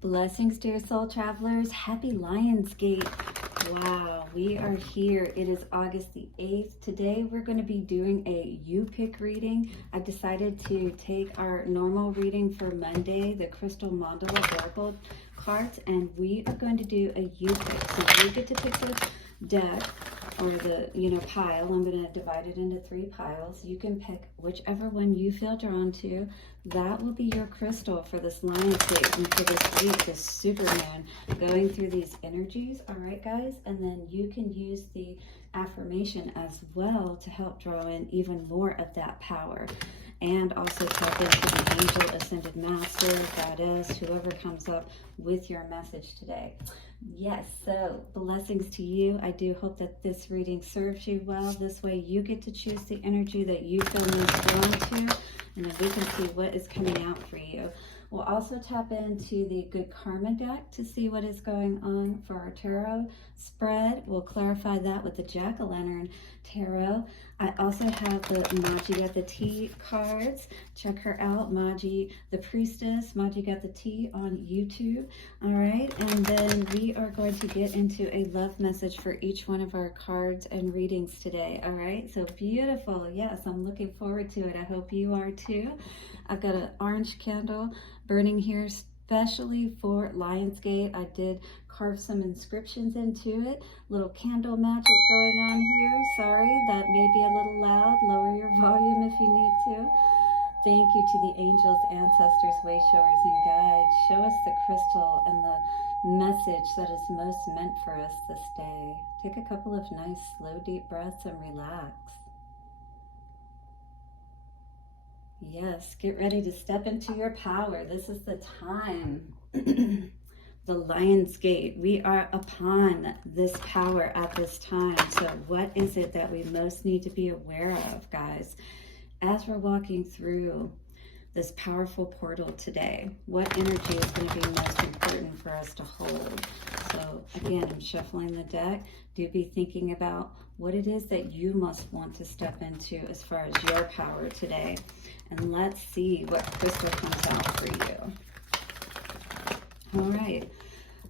Blessings, dear soul travelers. Happy LionsGate. Wow, we are here. It is August the 8th. Today we're going to be doing a you pick reading. I've decided to take our normal reading for Monday, the Crystal Mandala Oracle cards, and we are going to do a you pick. So you get to pick the deck or the pile. I'm going to divide it into 3 piles. You can pick whichever one you feel drawn to. That will be your crystal for this LionsGate and for this week, this supermoon, going through these energies. All right, guys, and then you can use the affirmation as well to help draw in even more of that power, and also tap into the angel, ascended master, goddess, whoever comes up with your message today. Yes, so blessings to you. I do hope that this reading serves you well. This way you get to choose the energy that you feel most drawn to, and then we can see what is coming out for you. We'll also tap into the Good Karma deck to see what is going on for our tarot spread. We'll clarify that with the Jack-o'-lantern tarot. I also have the Maji Got the Tea cards. Check her out, Maji the Priestess, Maji Got the Tea on YouTube. All right, and then we are going to get into a love message for each one of our cards and readings today. All right, so beautiful. Yes, I'm looking forward to it. I hope you are too. I've got an orange candle burning here especially for LionsGate. I did carve some inscriptions into it. Little candle magic going on here. Sorry, that may be a little loud. Lower your volume if you need to. Thank you to the angels, ancestors, wayshowers, and guides. Show us the crystal and the message that is most meant for us this day. Take a couple of nice, slow, deep breaths and relax. Yes, get ready to step into your power. This is the time. The LionsGate. We are upon this power at this time. So what is it that we most need to be aware of, guys, as we're walking through this powerful portal today? What energy is going to be most important for us to hold? So again, I'm shuffling the deck. Do be thinking about what it is that you must want to step into as far as your power today. And let's see what crystal comes out for you. All right.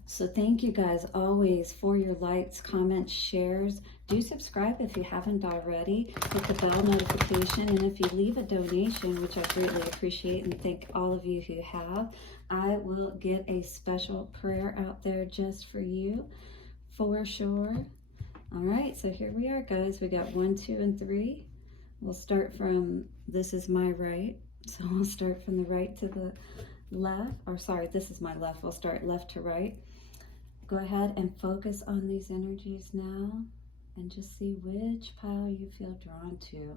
So thank you guys always for your likes, comments, shares. Do subscribe if you haven't already. Hit the bell notification. And if you leave a donation, which I greatly appreciate and thank all of you who have, I will get a special prayer out there just for you, for sure. All right, so here we are, guys. We got 1, 2, and 3. We'll start from, this is my right. So we'll start from the right to the left. Or sorry, this is my left. We'll start left to right. Go ahead and focus on these energies now and just see which pile you feel drawn to.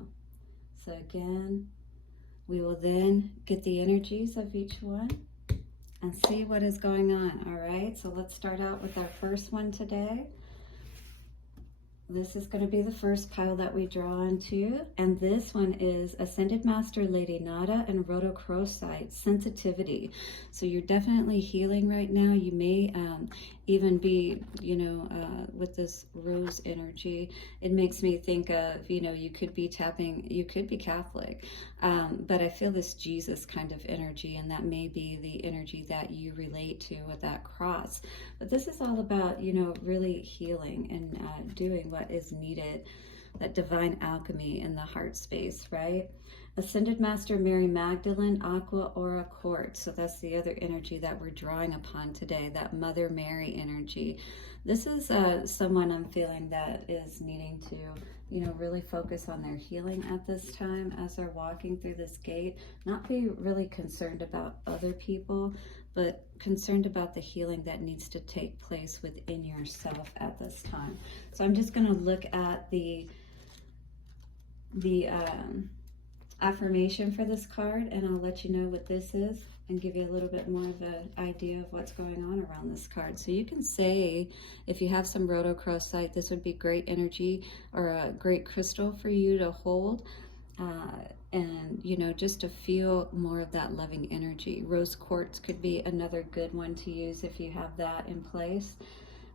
So again, we will then get the energies of each one and see what is going on. All right, so let's start out with our first one today. This is going to be the first pile that we draw into, and this one is Ascended Master Lady Nada and Rhodochrosite, sensitivity. So you're definitely healing right now. You may even be, with this rose energy, it makes me think of, you could be tapping, you could be Catholic, but I feel this Jesus kind of energy, and that may be the energy that you relate to with that cross. But this is all about, really healing and doing what is needed, that divine alchemy in the heart space, right? Ascended Master Mary Magdalene, Aqua Aura Quartz. So that's the other energy that we're drawing upon today, that Mother Mary energy. This is someone I'm feeling that is needing to, really focus on their healing at this time as they're walking through this gate. Not be really concerned about other people, but concerned about the healing that needs to take place within yourself at this time. So I'm just going to look at the affirmation for this card, and I'll let you know what this is and give you a little bit more of an idea of what's going on around this card. So you can say, if you have some rhodochrosite, this would be great energy or a great crystal for you to hold. And just to feel more of that loving energy. Rose quartz could be another good one to use if you have that in place.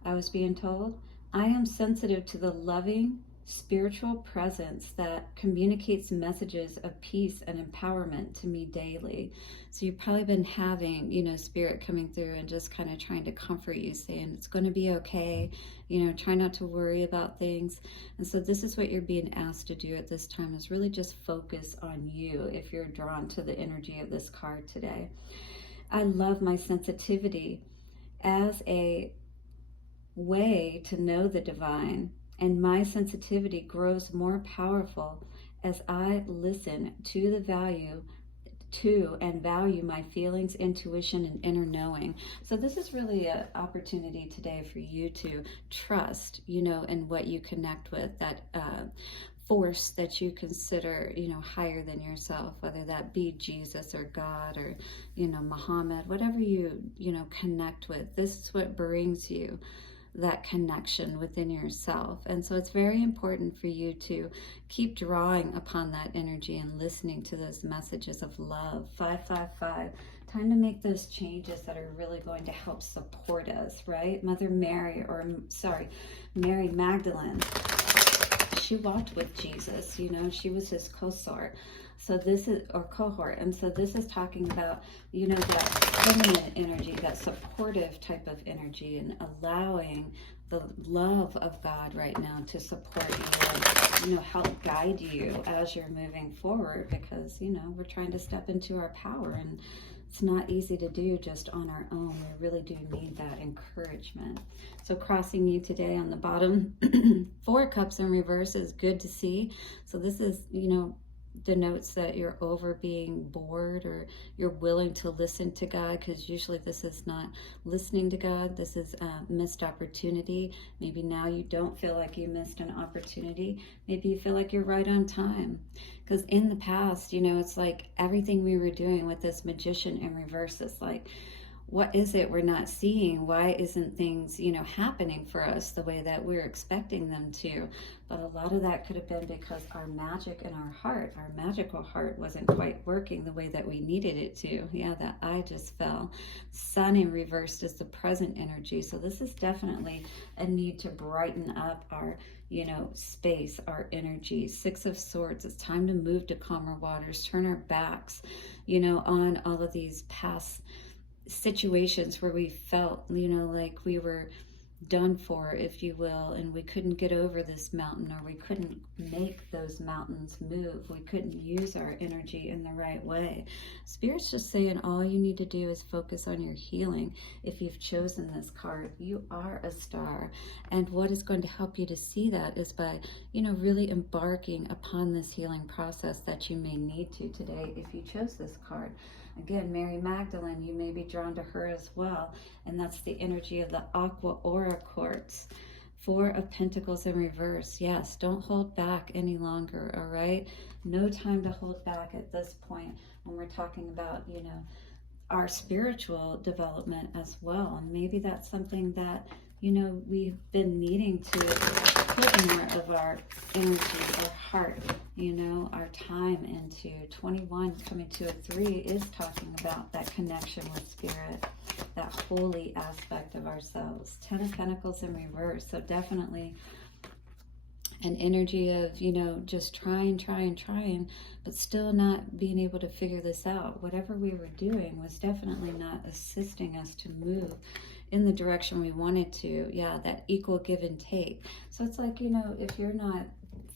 I was being told, I am sensitive to the loving spiritual presence that communicates messages of peace and empowerment to me daily. So you've probably been having, you know, spirit coming through and just kind of trying to comfort you, saying it's going to be okay, you know, try not to worry about things. And so this is what you're being asked to do at this time, is really just focus on you if you're drawn to the energy of this card today. I love my sensitivity as a way to know the divine, and my sensitivity grows more powerful as I listen to the value and value my feelings, intuition, and inner knowing. So this is really an opportunity today for you to trust, you know, in what you connect with, that force that you consider, you know, higher than yourself, whether that be Jesus or God or, you know, Muhammad, whatever you know, connect with. This is what brings you that connection within yourself. And so it's very important for you to keep drawing upon that energy and listening to those messages of love. 555, time to make those changes that are really going to help support us, right? Mother Mary, or sorry, Mary Magdalene, she walked with Jesus, you know, she was his consort. So this is, or cohort. And so this is talking about, you know, that feminine energy, that supportive type of energy, and allowing the love of God right now to support you and, you know, help guide you as you're moving forward, because, you know, we're trying to step into our power, and it's not easy to do just on our own. We really do need that encouragement. So crossing you today on the bottom, 4 cups in reverse is good to see. So this is, you know, denotes that you're over being bored, or you're willing to listen to God, because usually this is not listening to God. This is a missed opportunity. Maybe now you don't feel like you missed an opportunity. Maybe you feel like you're right on time, because in the past, you know, it's like everything we were doing with this Magician in reverse is like, what is it we're not seeing? Why isn't things, you know, happening for us the way that we're expecting them to? But a lot of that could have been because our magic in our heart, our magical heart, wasn't quite working the way that we needed it to. Yeah, that eye just fell. Sun in reversed is the present energy. So this is definitely a need to brighten up our, you know, space, our energy. 6 of Swords, it's time to move to calmer waters, turn our backs, you know, on all of these past situations where we felt, you know, like we were done for, if you will, and we couldn't get over this mountain, or we couldn't make those mountains move. We couldn't use our energy in the right way. Spirit's just saying all you need to do is focus on your healing. If you've chosen this card, you are a star. And what is going to help you to see that is by, you know, really embarking upon this healing process that you may need to today if you chose this card. Again, Mary Magdalene, you may be drawn to her as well. And that's the energy of the Aqua Aura Quartz. 4 of Pentacles in reverse. Yes, don't hold back any longer, all right? No time to hold back at this point when we're talking about, you know, our spiritual development as well. And maybe that's something that, you know, we've been needing to put more of our energy, our heart, you know, our time into. 21 coming to a 3 is talking about that connection with spirit, that holy aspect of ourselves. 10 of Pentacles in reverse. So definitely an energy of, you know, just trying, but still not being able to figure this out. Whatever we were doing was definitely not assisting us to move in the direction we wanted to. Yeah, that equal give and take. So it's like, you know, if you're not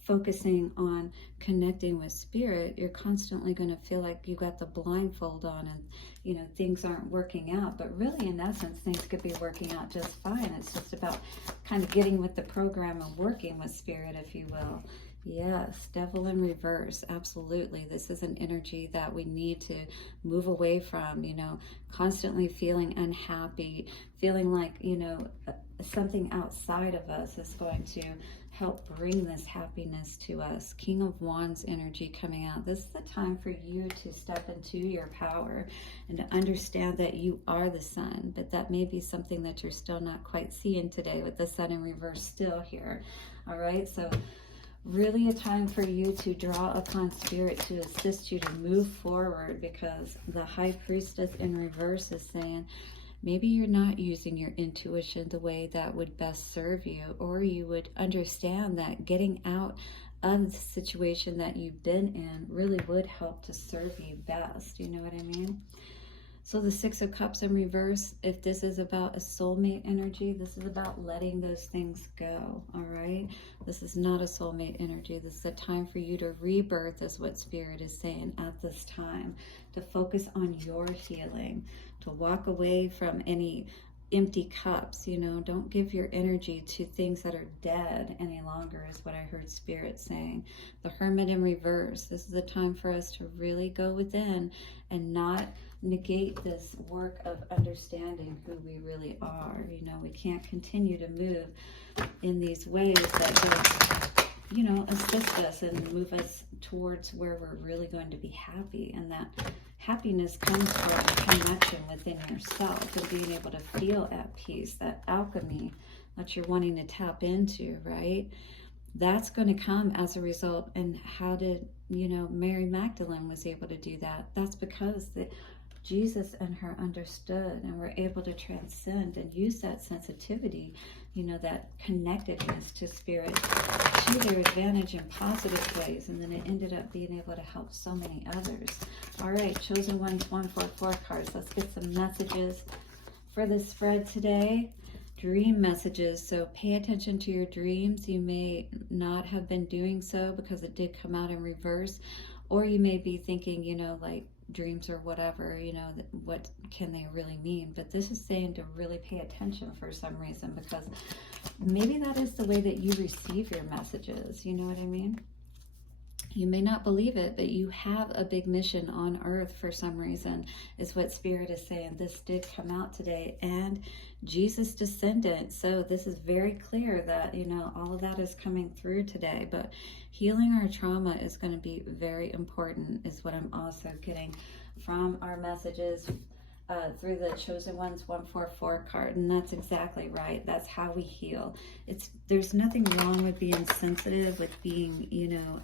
focusing on connecting with spirit, you're constantly going to feel like you got the blindfold on, and, you know, things aren't working out. But really, in essence, things could be working out just fine. It's just about kind of getting with the program and working with spirit, if you will. Yes, Devil in reverse. Absolutely. This is an energy that we need to move away from, you know, constantly feeling unhappy, feeling like, you know, something outside of us is going to help bring this happiness to us. King of Wands energy coming out. This is the time for you to step into your power and to understand that you are the sun, but that may be something that you're still not quite seeing today with the sun in reverse still here. All right, so really a time for you to draw upon spirit to assist you to move forward, because the High Priestess in reverse is saying, maybe you're not using your intuition the way that would best serve you, or you would understand that getting out of the situation that you've been in really would help to serve you best. You know what I mean? So the Six of Cups in reverse, if this is about a soulmate energy, this is about letting those things go, all right? This is not a soulmate energy. This is a time for you to rebirth, is what Spirit is saying at this time, to focus on your healing, to walk away from any empty cups. You know, don't give your energy to things that are dead any longer, is what I heard Spirit saying. The Hermit in reverse, this is a time for us to really go within and not negate this work of understanding who we really are. You know, we can't continue to move in these ways that don't, you know, assist us and move us towards where we're really going to be happy. And that happiness comes from a connection within yourself and being able to feel at peace, that alchemy that you're wanting to tap into, right? That's going to come as a result. And how did, you know, Mary Magdalene was able to do that? That's because Jesus and her understood and were able to transcend and use that sensitivity, you know, that connectedness to Spirit to their advantage in positive ways. And then it ended up being able to help so many others. All right, Chosen Ones 144 cards. Let's get some messages for this spread today. Dream messages. So pay attention to your dreams. You may not have been doing so because it did come out in reverse. Or you may be thinking, you know, like, dreams or whatever, you know, what can they really mean? But this is saying to really pay attention for some reason, because maybe that is the way that you receive your messages. You know what I mean? You may not believe it, but you have a big mission on earth for some reason, is what Spirit is saying. This did come out today, and Jesus' descendant. So this is very clear that, you know, all of that is coming through today. But healing our trauma is going to be very important, is what I'm also getting from our messages through the Chosen Ones 144 card. And that's exactly right. That's how we heal. There's nothing wrong with being sensitive, with being, you know,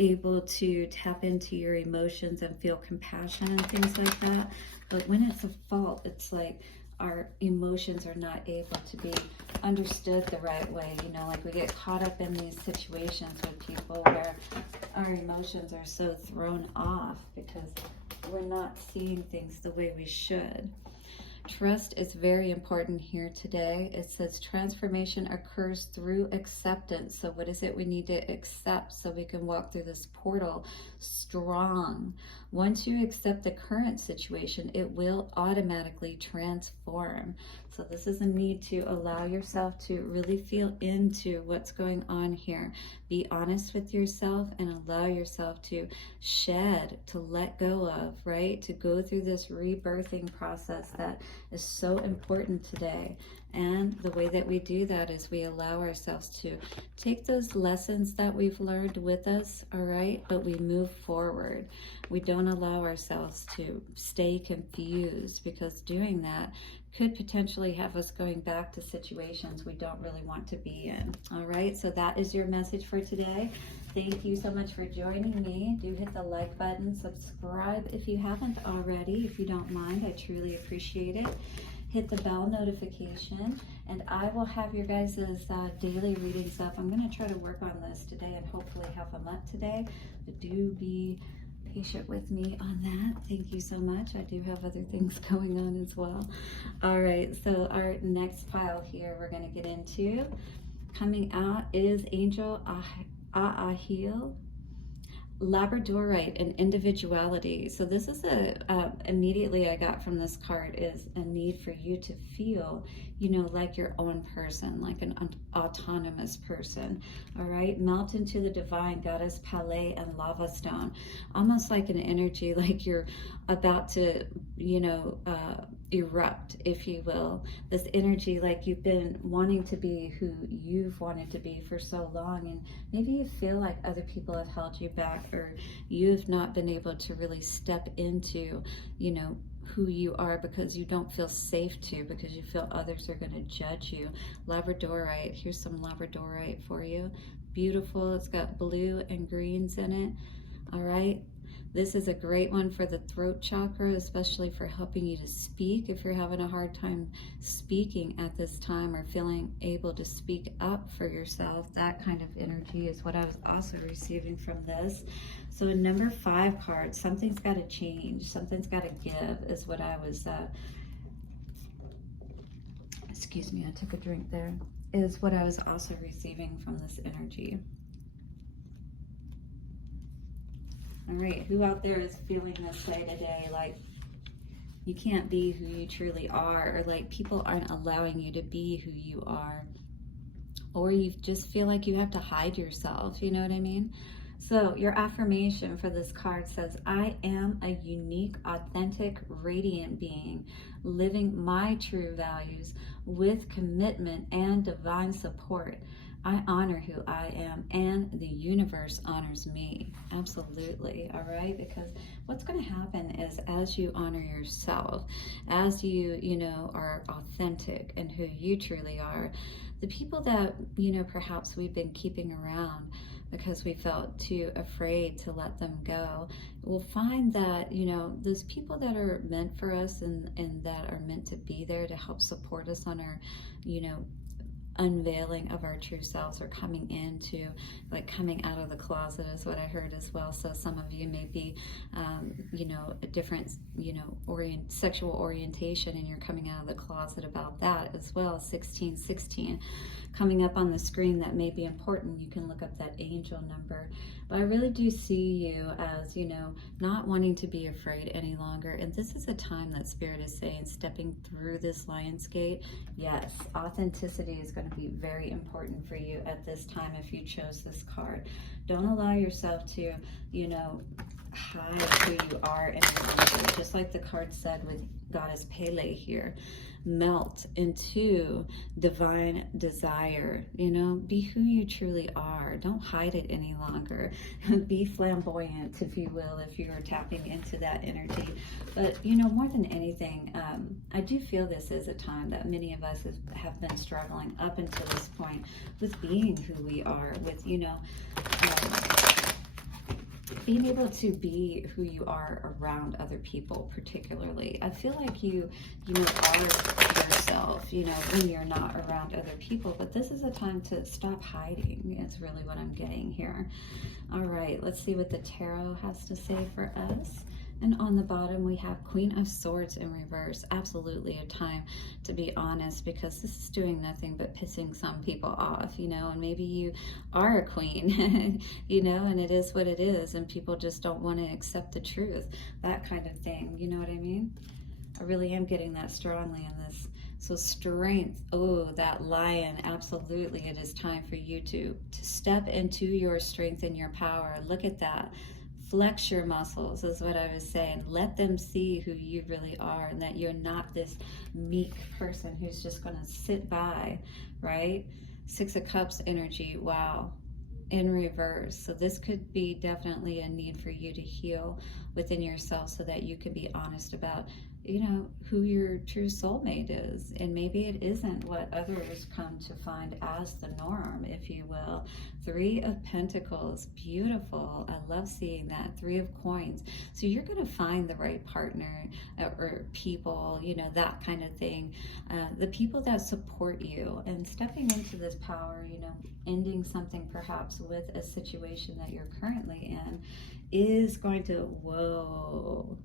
able to tap into your emotions and feel compassion and things like that. But when it's a fault, it's like our emotions are not able to be understood the right way. You know, like we get caught up in these situations with people where our emotions are so thrown off because we're not seeing things the way we should. Trust is very important here today. It says transformation occurs through acceptance. So what is it we need to accept so we can walk through this portal strong? Once you accept the current situation, it will automatically transform. So this is a need to allow yourself to really feel into what's going on here. Be honest with yourself and allow yourself to shed, to let go of, right? To go through this rebirthing process that is so important today. And the way that we do that is we allow ourselves to take those lessons that we've learned with us, all right? But we move forward. We don't allow ourselves to stay confused, because doing that could potentially have us going back to situations we don't really want to be in. All right, so that is your message for today. Thank you so much for joining me. Do hit the like button, subscribe if you haven't already, if you don't mind. I truly appreciate it. Hit the bell notification, and I will have your guys' daily readings up. I'm going to try to work on this today and hopefully have them up today, but do be patient with me on that. Thank you so much. I do have other things going on as well. All right, so our next pile here we're going to get into, coming out, is Angel Ahil, Labradorite and individuality. So this is immediately I got from this card is a need for you to feel, you know, like your own person, like an autonomous person. All right, melt into the divine, goddess Palais and lava stone, almost like an energy like you're about to, you know, erupt, if you will. This energy like you've been wanting to be who you've wanted to be for so long, and maybe you feel like other people have held you back, or you have not been able to really step into, you know, who you are because you don't feel safe to, because you feel others are going to judge you. Labradorite, here's some labradorite for you. Beautiful. It's got blue and greens in it. All right, This is a great one for the throat chakra, especially for helping you to speak. If you're having a hard time speaking at this time or feeling able to speak up for yourself, that kind of energy is what I was also receiving from this. So in number 5 card, something's got to change, something's got to give is what I was, excuse me, I took a drink there, is what I was also receiving from this energy. All right, who out there is feeling this way today? Like you can't be who you truly are, or like people aren't allowing you to be who you are, or you just feel like you have to hide yourself, you know what I mean? So your affirmation for this card says, I am a unique, authentic, radiant being, living my true values with commitment and divine support. I honor who I am, and the universe honors me. Absolutely. All right. Because what's going to happen is, as you honor yourself, as you know, are authentic and who you truly are, the people that, perhaps we've been keeping around because we felt too afraid to let them go, we'll find that, those people that are meant for us and that are meant to be there to help support us on our, unveiling of our true selves, or coming into, like coming out of the closet is what I heard as well. So some of you may be, a different, sexual orientation, and you're coming out of the closet about that as well. 1616 coming up on the screen, that may be important. You can look up that angel number. But I really do see you as, not wanting to be afraid any longer. And this is a time that Spirit is saying, stepping through this LionsGate. Yes, authenticity is going to be very important for you at this time if you chose this card. Don't allow yourself to, hide who you are any longer. Just like the card said with Goddess Pele here, melt into divine desire, be who you truly are. Don't hide it any longer. Be flamboyant, if you will, if you're tapping into that energy. But more than anything, I do feel this is a time that many of us have been struggling up until this point with being who we are, with being able to be who you are around other people. Particularly, I feel like you are yourself, when you're not around other people. But this is a time to stop hiding. It's really what I'm getting here. All right, let's see what the tarot has to say for us. And on the bottom, we have Queen of Swords in reverse. Absolutely a time to be honest, because this is doing nothing but pissing some people off, and maybe you are a queen, and it is what it is, and people just don't want to accept the truth, that kind of thing. You know what I mean? I really am getting that strongly in this. So strength, oh, that lion, absolutely. It is time for you to step into your strength and your power. Look at that. Flex your muscles is what I was saying. Let them see who you really are, and that you're not this meek person who's just going to sit by, right? 6 of Cups energy, wow, in reverse. So this could be definitely a need for you to heal within yourself, so that you can be honest about, who your true soulmate is. And maybe it isn't what others come to find as the norm, if you will. 3 of Pentacles, beautiful. I love seeing that. 3 of Coins. So you're going to find the right partner or people, that kind of thing. The people that support you, and stepping into this power, ending something perhaps with a situation that you're currently in, is going to, whoa,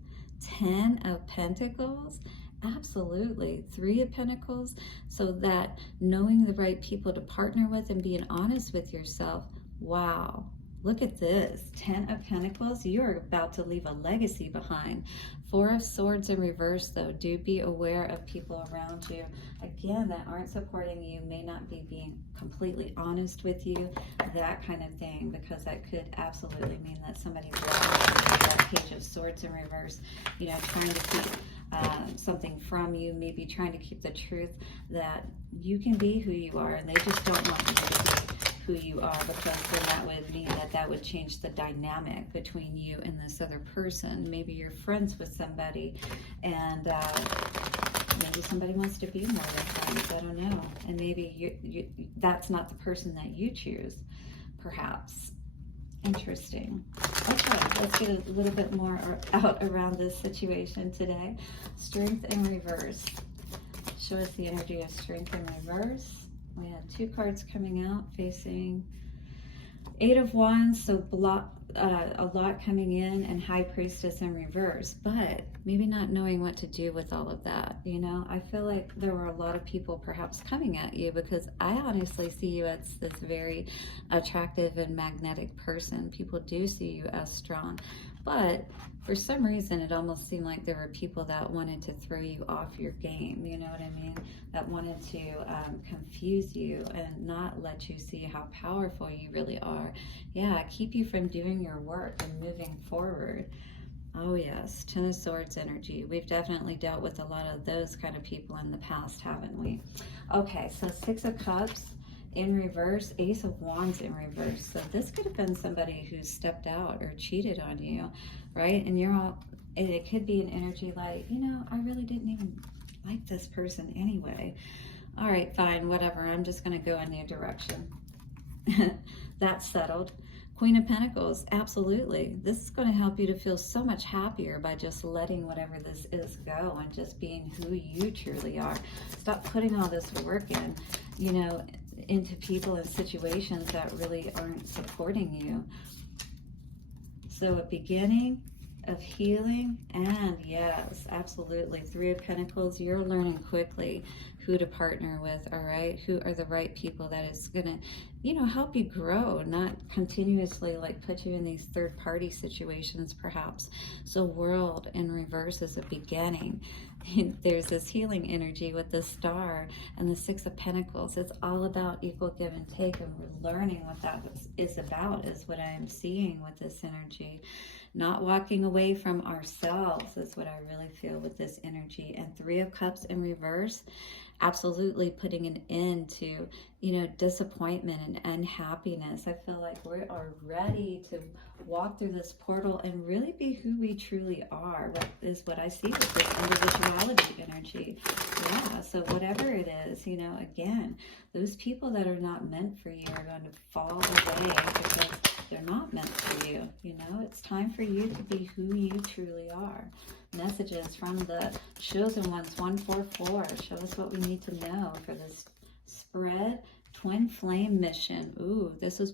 10 of Pentacles, absolutely. 3 of Pentacles, so that knowing the right people to partner with and being honest with yourself, wow, look at this. 10 of Pentacles, you're about to leave a legacy behind. 4 of Swords in reverse, though. Do be aware of people around you, again, that aren't supporting you, may not be being completely honest with you, that kind of thing, because that could absolutely mean that somebody's that Page of Swords in reverse, trying to keep something from you, maybe trying to keep the truth that you can be who you are, and they just don't want you to be who you are, because then that would mean that would change the dynamic between you and this other person. Maybe you're friends with somebody, and maybe somebody wants to be more than friends, I don't know, and maybe that's not the person that you choose, perhaps. Interesting. Okay, let's get a little bit more out around this situation today. Strength in reverse. Show us the energy of strength in reverse. We have 2 cards coming out facing 8 of Wands, so a lot coming in, and High Priestess in reverse, but maybe not knowing what to do with all of that. You know, I feel like there were a lot of people perhaps coming at you, because I honestly see you as this very attractive and magnetic person. People do see you as strong, but for some reason it almost seemed like there were people that wanted to throw you off your game, you know what I mean? That wanted to confuse you and not let you see how powerful you really are. Yeah, keep you from doing your work and moving forward. Oh yes, Ten of Swords energy. We've definitely dealt with a lot of those kind of people in the past, haven't we? Okay, so 6 of Cups in reverse, Ace of Wands in reverse. So this could have been somebody who stepped out or cheated on you, right? And you're all, it could be an energy like, you know, I really didn't even like this person anyway. All right, fine, whatever. I'm just going to go in your direction. That's settled. Queen of Pentacles, absolutely. This is going to help you to feel so much happier by just letting whatever this is go and just being who you truly are. Stop putting all this work in, you know, into people and situations that really aren't supporting you. So a beginning of healing, and yes, absolutely. 3 of Pentacles, you're learning quickly who to partner with, all right? Who are the right people that is gonna, you know, help you grow, not continuously like put you in these third-party situations perhaps. So World in reverse is a beginning. There's this healing energy with the Star and the 6 of Pentacles. It's all about equal give and take, and we're learning what that is about, is what I am seeing with this energy. Not walking away from ourselves is what I really feel with this energy. And 3 of Cups in reverse, absolutely putting an end to, you know, disappointment and unhappiness. I feel like we are ready to walk through this portal and really be who we truly are. What is what I see with this individuality energy. Yeah, so whatever it is, you know, again, those people that are not meant for you are going to fall away because they're not meant for you. You know, it's time for you to be who you truly are. Messages from the chosen ones, 144. Show us what we need to know for this spread twin flame mission. Ooh, this was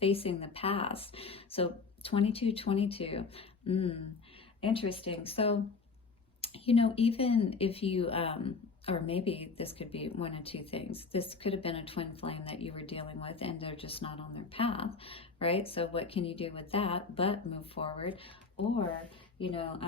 facing the past. So 2222. Interesting. So, you know, even if you or maybe this could be one of 2 things. This could have been a twin flame that you were dealing with and they're just not on their path, right? So what can you do with that but move forward? Or, you know,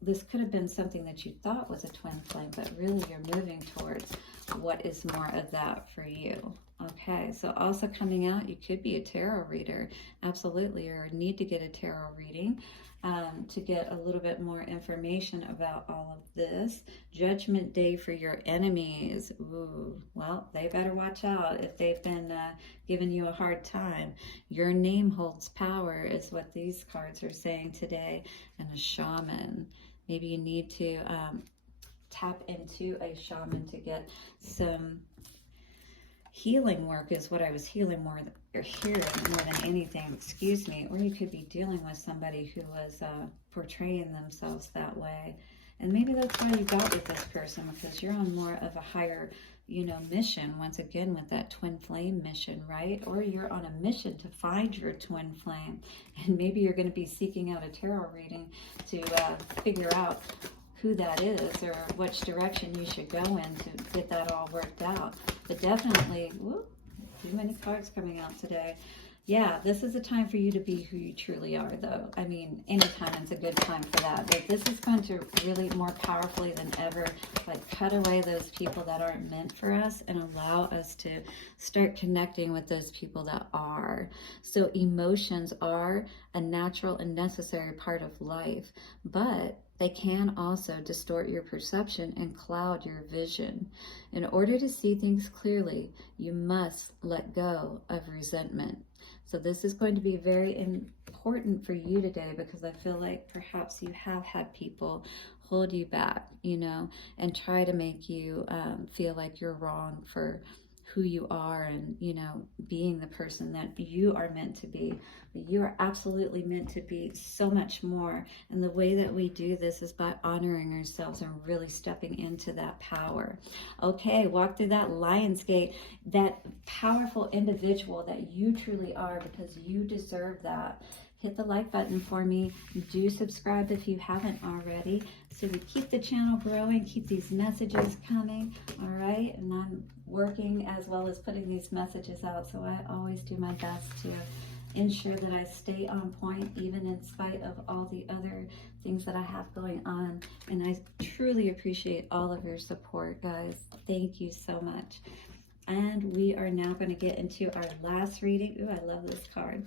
this could have been something that you thought was a twin flame, but really you're moving towards what is more of that for you. Okay, so also coming out, you could be a tarot reader, absolutely, or need to get a tarot reading to get a little bit more information about all of this. Judgment Day for your enemies. Ooh, well, they better watch out if they've been giving you a hard time. Your name holds power is what these cards are saying today. And a shaman. Maybe you need to tap into a shaman to get some healing work, is what I was hearing more than anything, excuse me. Or you could be dealing with somebody who was portraying themselves that way. And maybe that's why you got with this person, because you're on more of a higher, you know, mission, once again with that twin flame mission, right? Or you're on a mission to find your twin flame, and maybe you're going to be seeking out a tarot reading to figure out who that is or which direction you should go in to get that all worked out. But definitely, whoop, too many cards coming out today. Yeah, this is a time for you to be who you truly are, though. I mean, anytime is a good time for that. But this is going to really more powerfully than ever, like, cut away those people that aren't meant for us and allow us to start connecting with those people that are. So emotions are a natural and necessary part of life, but they can also distort your perception and cloud your vision. In order to see things clearly, you must let go of resentment. So this is going to be very important for you today, because I feel like perhaps you have had people hold you back, you know, and try to make you feel like you're wrong for who you are and, you know, being the person that you are meant to be. But you are absolutely meant to be so much more. And the way that we do this is by honoring ourselves and really stepping into that power. Okay, walk through that LionsGate, that powerful individual that you truly are, because you deserve that. Hit the like button for me. Do subscribe if you haven't already, so we keep the channel growing, keep these messages coming. All right, and I'm working as well as putting these messages out, so I always do my best to ensure that I stay on point, even in spite of all the other things that I have going on. And I truly appreciate all of your support, guys. Thank you so much. And we are now going to get into our last reading. Ooh, I love this card.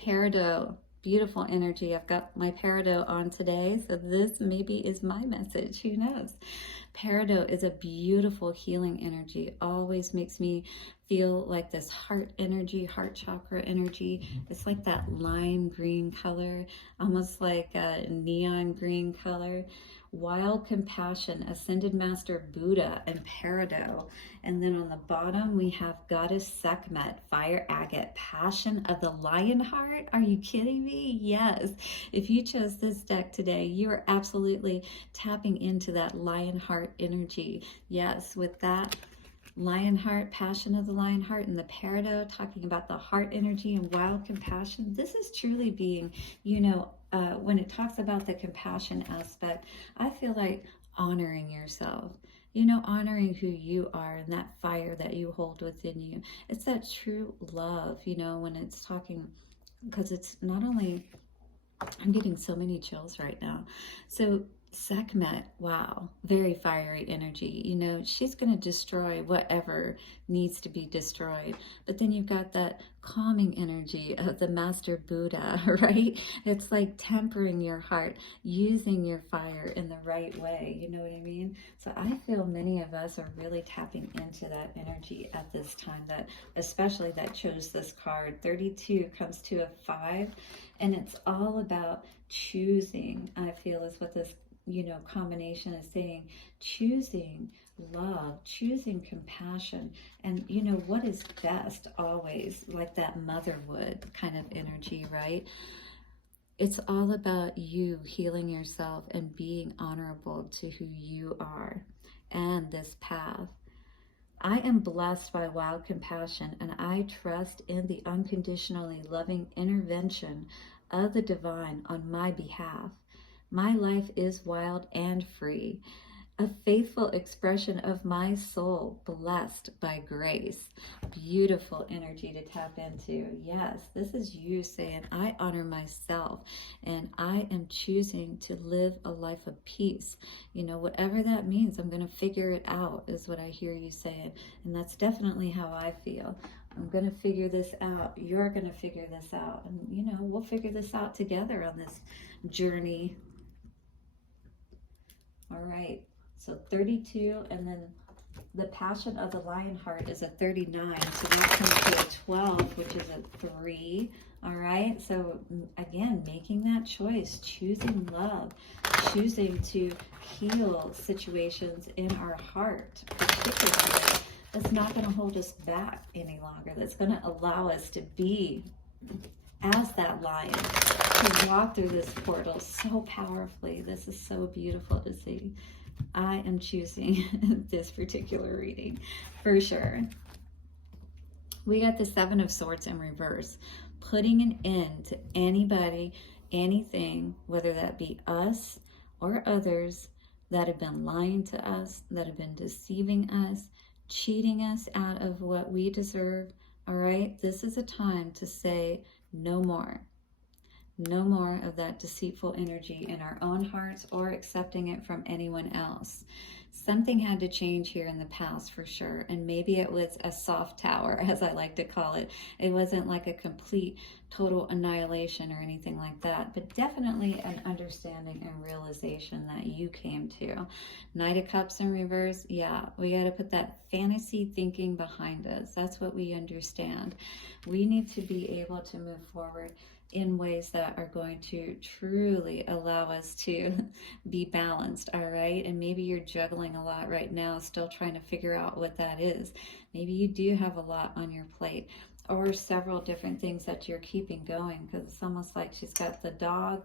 Peridot, beautiful energy. I've got my Peridot on today, so this maybe is my message. Who knows? Peridot is a beautiful healing energy. Always makes me feel like this heart energy, heart chakra energy. It's like that lime green color, almost like a neon green color. Wild Compassion, Ascended Master Buddha, and Peridot. And then on the bottom, we have Goddess Sekhmet, Fire Agate, Passion of the Lionheart. Are you kidding me? Yes. If you chose this deck today, you are absolutely tapping into that Lionheart energy. Yes, with that Lionheart, Passion of the Lionheart, and the Peridot, talking about the heart energy and wild compassion. This is truly being, you know, when it talks about the compassion aspect, I feel like honoring yourself, you know, honoring who you are and that fire that you hold within you. It's that true love, you know, when it's talking, because it's not only, I'm getting so many chills right now. So Sekhmet, wow, very fiery energy. You know, she's going to destroy whatever needs to be destroyed. But then you've got that calming energy of the Master Buddha, right? It's like tempering your heart, using your fire in the right way. You know what I mean? So I feel many of us are really tapping into that energy at this time, that especially that chose this card. 32 comes to a 5, and it's all about choosing, I feel, is what this, you know, combination is saying. Choosing love, choosing compassion, and you know what is best always, like that motherhood kind of energy, right? It's all about you healing yourself and being honorable to who you are and this path. I am blessed by wild compassion, and I trust in the unconditionally loving intervention of the divine on my behalf. My life is wild and free, a faithful expression of my soul, blessed by grace. Beautiful energy to tap into. Yes, this is you saying, I honor myself and I am choosing to live a life of peace. You know, whatever that means, I'm going to figure it out, is what I hear you saying. And that's definitely how I feel. I'm going to figure this out. You're going to figure this out. And, you know, we'll figure this out together on this journey. All right. So 32, and then the Passion of the Lionheart is a 39. So that comes to a 12, which is a 3. All right. So again, making that choice, choosing love, choosing to heal situations in our heart, particularly. That's not going to hold us back any longer. That's going to allow us to be as that lion, to walk through this portal so powerfully. This is so beautiful to see. I am choosing this particular reading for sure. We got the 7 of Swords in reverse, putting an end to anybody, anything, whether that be us or others that have been lying to us, that have been deceiving us, cheating us out of what we deserve. All right, this is a time to say no more. No more of that deceitful energy in our own hearts or accepting it from anyone else. Something had to change here in the past for sure. And maybe it was a soft tower, as I like to call it. It wasn't like a complete, total annihilation or anything like that, but definitely an understanding and realization that you came to. Knight of Cups in reverse. Yeah, we got to put that fantasy thinking behind us. That's what we understand. We need to be able to move forward in ways that are going to truly allow us to be balanced, all right? And maybe you're juggling a lot right now, still trying to figure out what that is. Maybe you do have a lot on your plate, or several different things that you're keeping going, because it's almost like she's got the dog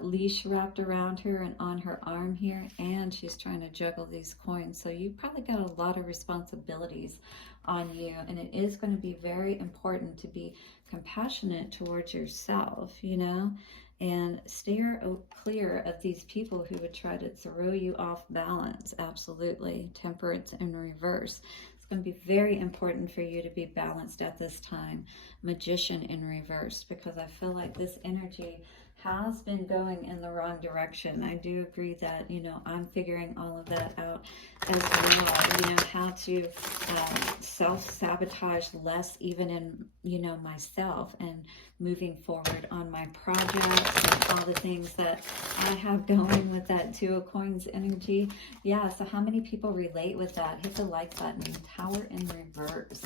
leash wrapped around her and on her arm here, and she's trying to juggle these coins. So you probably got a lot of responsibilities on you, and it is going to be very important to be compassionate towards yourself, you know, and steer clear of these people who would try to throw you off balance. Absolutely. Temperance in reverse. It's going to be very important for you to be balanced at this time. Magician in reverse, because I feel like this energy has been going in the wrong direction. I do agree that, you know, I'm figuring all of that out as well, you know, how to self-sabotage less, even in, you know, myself, and moving forward on my projects and all the things that I have going with that Two of Coins energy. Yeah, so how many people relate with that? Hit the like button. Tower in reverse.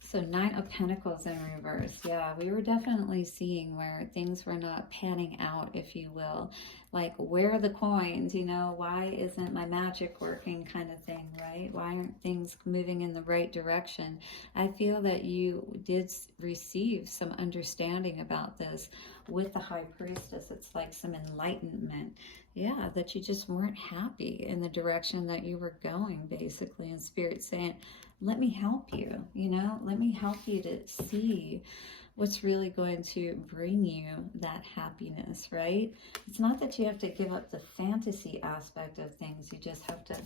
So Nine of Pentacles in reverse. Yeah, we were definitely seeing where things were not panning out, if you will. Like, where are the coins? You know, why isn't my magic working, kind of thing, right? Why aren't things moving in the right direction? I feel that you did receive some understanding about this with the High Priestess. It's like some enlightenment. Yeah, that you just weren't happy in the direction that you were going, basically. And Spirit saying, let me help you, you know, let me help you to see what's really going to bring you that happiness, right? It's not that you have to give up the fantasy aspect of things. You just have to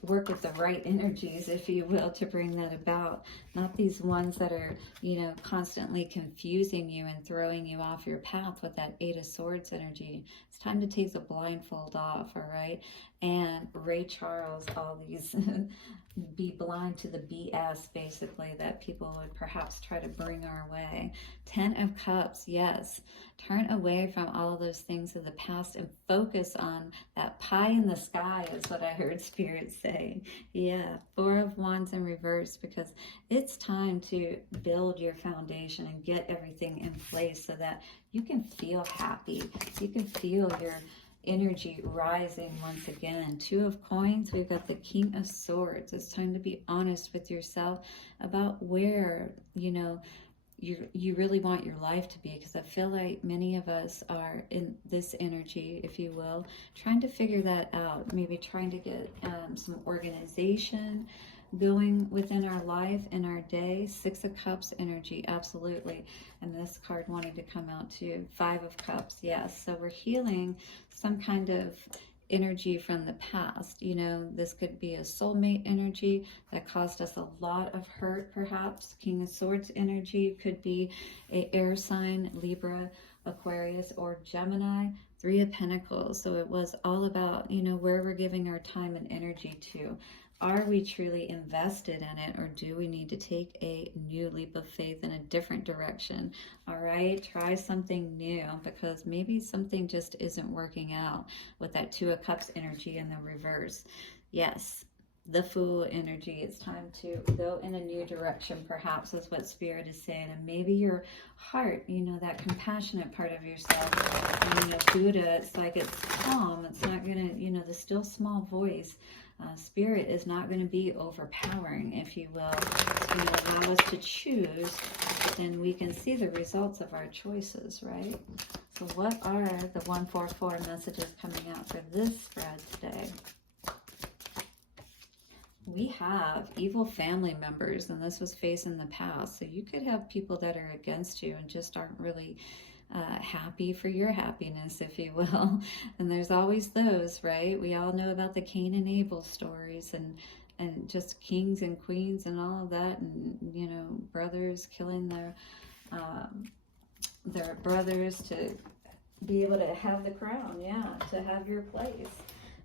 work with the right energies, if you will, to bring that about. Not these ones that are, you know, constantly confusing you and throwing you off your path with that Eight of Swords energy. It's time to take the blindfold off, all right? And Ray Charles, all these be blind to the BS, basically, that people would perhaps try to bring our way. 10 of Cups, yes. Turn away from all of those things of the past and focus on that pie in the sky, is what I heard Spirit say. Yeah, 4 of Wands in reverse, because it's time to build your foundation and get everything in place so that you can feel happy. You can feel your energy rising once again. 2 of Coins, we've got the King of Swords. It's time to be honest with yourself about where, you know, you really want your life to be, because I feel like many of us are in this energy, if you will, trying to figure that out, maybe trying to get some organization going within our life and our day. 6 of Cups energy, absolutely. And this card wanting to come out too. 5 of Cups, yes. So we're healing some kind of energy from the past. You know, this could be a soulmate energy that caused us a lot of hurt, perhaps. King of Swords energy could be a air sign, Libra, Aquarius, or Gemini. 3 of Pentacles. So it was all about, you know, where we're giving our time and energy to. Are we truly invested in it, or do we need to take a new leap of faith in a different direction? All right, try something new, because maybe something just isn't working out with that 2 of Cups energy in the reverse. Yes, the Fool energy. It's time to go in a new direction, perhaps, is what Spirit is saying. And maybe your heart, you know, that compassionate part of yourself, and, you know, Buddha, it's like it's calm. It's not going to, you know, the still small voice. Spirit is not going to be overpowering, if you will. It's going to allow us to choose, but then we can see the results of our choices, right? So what are the 144 messages coming out for this spread today? We have evil family members, and this was facing the past. So you could have people that are against you and just aren't really happy for your happiness, if you will. And there's always those, right? We all know about the Cain and Abel stories, and just kings and queens and all of that, and, you know, brothers killing their brothers to be able to have the crown, yeah, to have your place.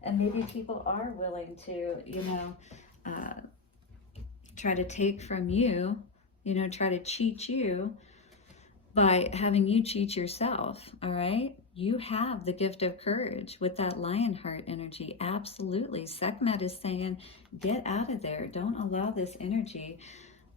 And maybe people are willing to, you know, try to take from you, you know, try to cheat you by having you cheat yourself, all right? You have the gift of courage with that lion heart energy, absolutely. Sekhmet is saying, get out of there. Don't allow this energy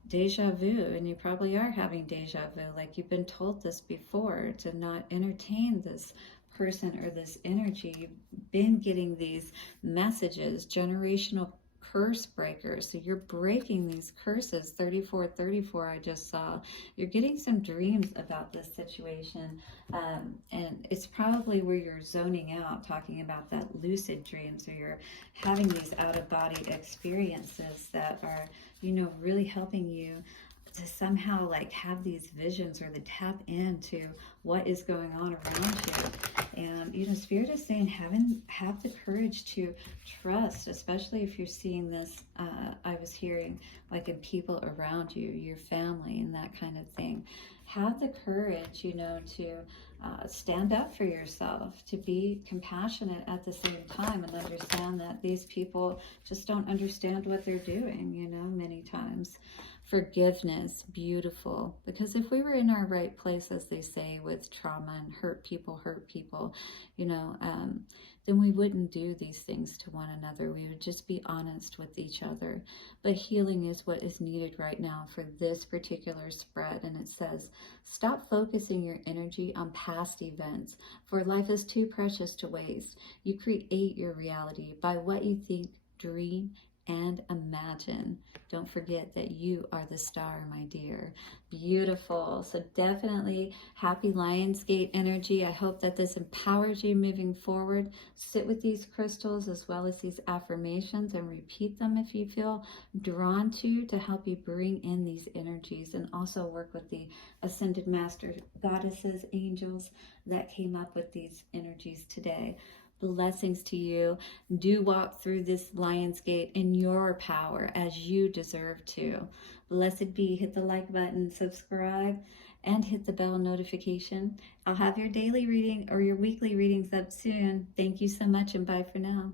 deja vu, and you probably are having deja vu, like you've been told this before, to not entertain this person or this energy. You've been getting these messages, generational curse breakers. So you're breaking these curses. 3434 I just saw. You're getting some dreams about this situation, and it's probably where you're zoning out, talking about that lucid dreams, or you're having these out-of-body experiences that are, you know, really helping you to somehow like have these visions, or to tap into what is going on around you. And you know, Spirit is saying have the courage to trust, especially if you're seeing this, I was hearing like in people around you, your family and that kind of thing. Have the courage, you know, to stand up for yourself, to be compassionate at the same time, and understand that these people just don't understand what they're doing, you know, many times. Forgiveness, beautiful. Because if we were in our right place, as they say, with trauma and hurt people, you know, then we wouldn't do these things to one another. We would just be honest with each other. But healing is what is needed right now for this particular spread. And it says, stop focusing your energy on past events, for life is too precious to waste. You create your reality by what you think, dream, and imagine. Don't forget that you are the star, my dear. Beautiful. So definitely happy Lionsgate energy. I hope that this empowers you moving forward. Sit with these crystals as well as these affirmations and repeat them if you feel drawn to help you bring in these energies, and also work with the ascended master goddesses, angels that came up with these energies today. Blessings to you. Do walk through this Lionsgate in your power as you deserve to. Blessed be. Hit the like button, subscribe, and hit the bell notification. I'll have your daily reading or your weekly readings up soon. Thank you so much, and bye for now.